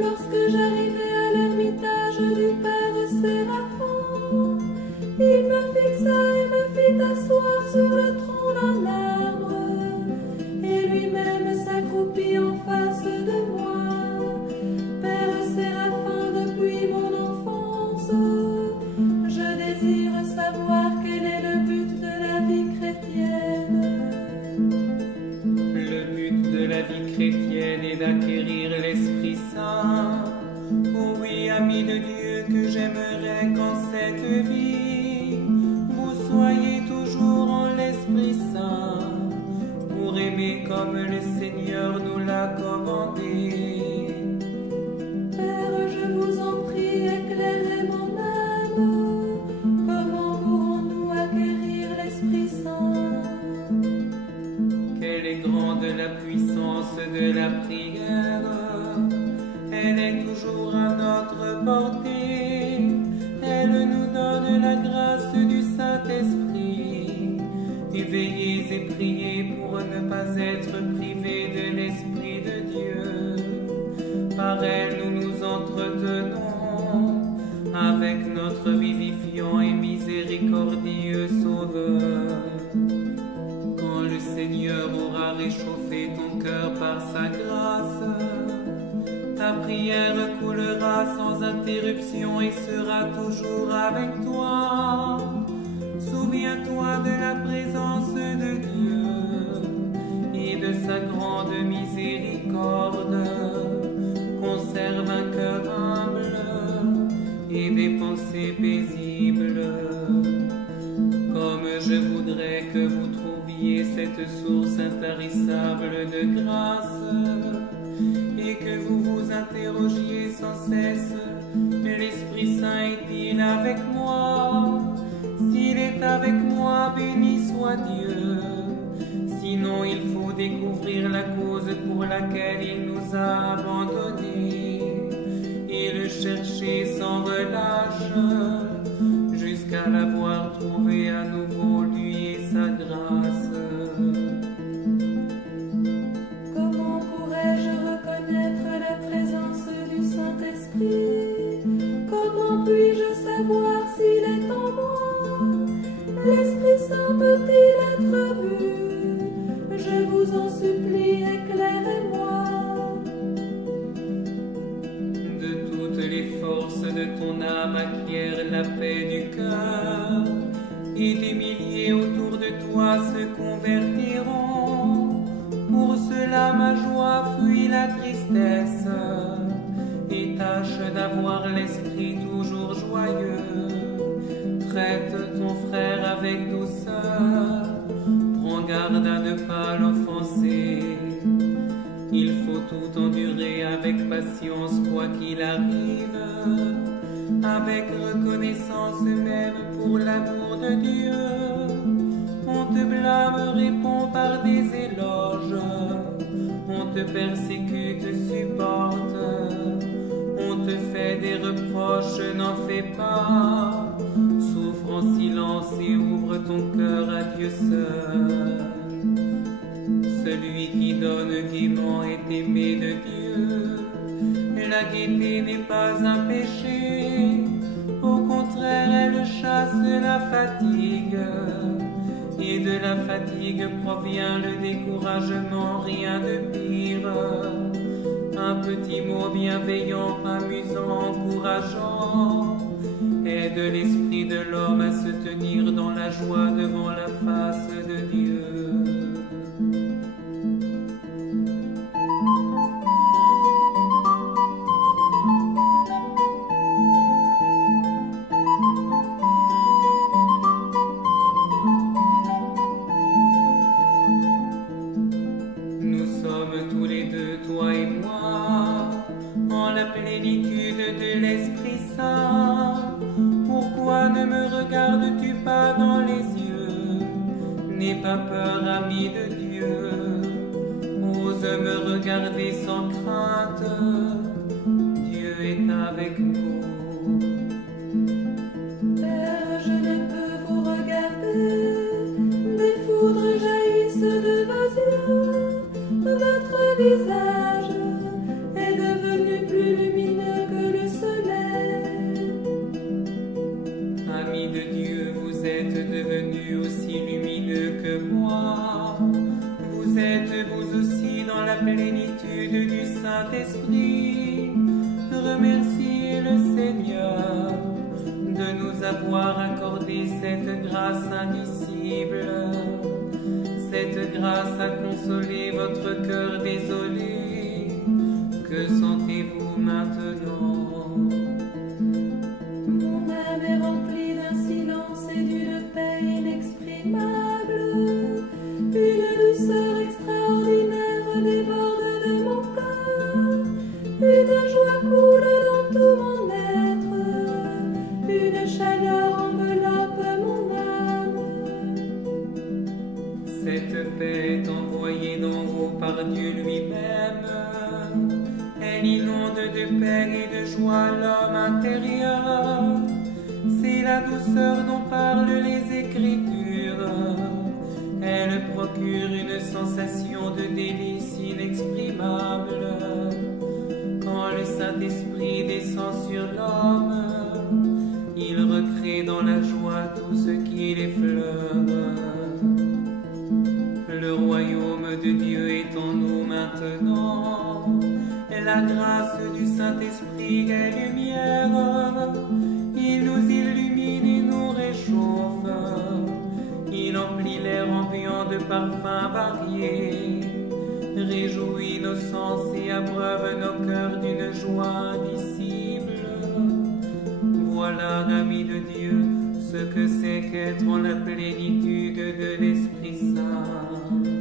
Lorsque j'arrivai à l'ermitage du père Séraphin, il me fixa et me fit asseoir sur le tronc d'un arbre, et lui-même s'accroupit en face de moi. Père Séraphin, depuis mon enfance, je désire savoir quel est le but de la vie chrétienne. Le but de la vie chrétienne est d'acquérir l'Esprit Saint. Oh oui, amis de Dieu, que j'aimerais qu'en cette vie, vous soyez toujours en l'Esprit Saint, pour aimer comme le Seigneur nous l'a commandé. Père, je vous en prie, éclairez mon âme. Comment pourrons-nous acquérir l'Esprit Saint? Quelle est grande la puissance de la prière, elle est toujours à notre portée, elle nous donne la grâce du Saint-Esprit. Veillez et priez pour ne pas être privés de l'Esprit de Dieu. Par elle nous nous entretenons avec notre vivifiant et miséricordieux Sauveur. Quand le Seigneur aura réchauffé ton cœur par sa grâce, ta prière coulera sans interruption et sera toujours avec toi. Souviens-toi de la présence de Dieu et de sa grande miséricorde. Conserve un cœur humble et des pensées paisibles. Comme je voudrais que vous trouviez cette source intarissable de grâce et que vous vous interrogiez sans cesse: l'Esprit Saint est-il avec moi? S'il est avec moi, béni soit Dieu. Sinon, il faut découvrir la cause pour laquelle il nous a abandonnés et le chercher sans relâche jusqu'à l'avoir trouvé à nouveau, lui et sa grâce. Comment pourrais-je reconnaître la présence du Saint-Esprit? Comment puis-je savoir s'il est en moi? L'Esprit Saint peut-il être vu? Je vous en supplie, éclairez-moi. De toutes les forces de ton âme, acquiert la paix du cœur, et des milliers autour de toi se convertiront. Pour cela ma joie fuit la tristesse, et tâche d'avoir l'esprit toujours joyeux. Traite ton frère avec douceur, prends garde à ne pas l'offenser. Il faut tout endurer avec patience quoi qu'il arrive, avec reconnaissance même pour l'amour de Dieu. On te blâme, réponds par des éloges, on te persécute, supporte, on te fait des reproches, n'en fais pas. Souffre en silence et ouvre ton cœur à Dieu seul. Celui qui donne gaiement est aimé de Dieu. La gaieté n'est pas un péché, au contraire elle chasse la fatigue. Et de la fatigue provient le découragement, rien de pire. Un petit mot bienveillant, amusant, encourageant aide l'esprit de l'homme à se tenir dans la joie devant la face de Dieu. Nous sommes tous les deux, toi et moi, en la plénitude de l'Esprit Saint. Pourquoi ne me regardes-tu pas dans les yeux? pas peur, ami de Dieu. Ose me regarder sans crainte, Dieu est avec nous. Père, je ne peux vous regarder, des foudres jaillissent de vos yeux, votre visage est devenu plus lumineux que le soleil. Ami de Dieu, vous êtes devenu aussi lumineux que moi. Vous êtes vous aussi dans la plénitude du Saint-Esprit. Remerciez le Seigneur de nous avoir accordé cette grâce indicible, cette grâce à consoler votre cœur désolé. Que sentez-vous maintenant? Mon âme est remplie d'un silence et d'une paix inexprimable. Une douceur extraordinaire déborde de mon corps. Une joie coule dans tout mon être. Une chaleur enveloppe mon âme. Cette paix est envoyée d'en haut par Dieu lui-même. Elle inonde de paix et de joie l'homme intérieur. C'est la douceur dont parlent les Écritures. Elle procure une sensation de délice inexprimable. Quand le Saint-Esprit descend sur l'homme, il recrée dans la joie tout ce qui l'effleure. Le royaume de Dieu est en nous maintenant. La grâce du Saint-Esprit est lumière. Il nous illumine et nous réchauffe. Il emplit l'air ambiant de parfums variés, réjouit nos sens et abreuve nos cœurs d'une joie indicible. Voilà, amis de Dieu, ce que c'est qu'être en la plénitude de l'Esprit Saint.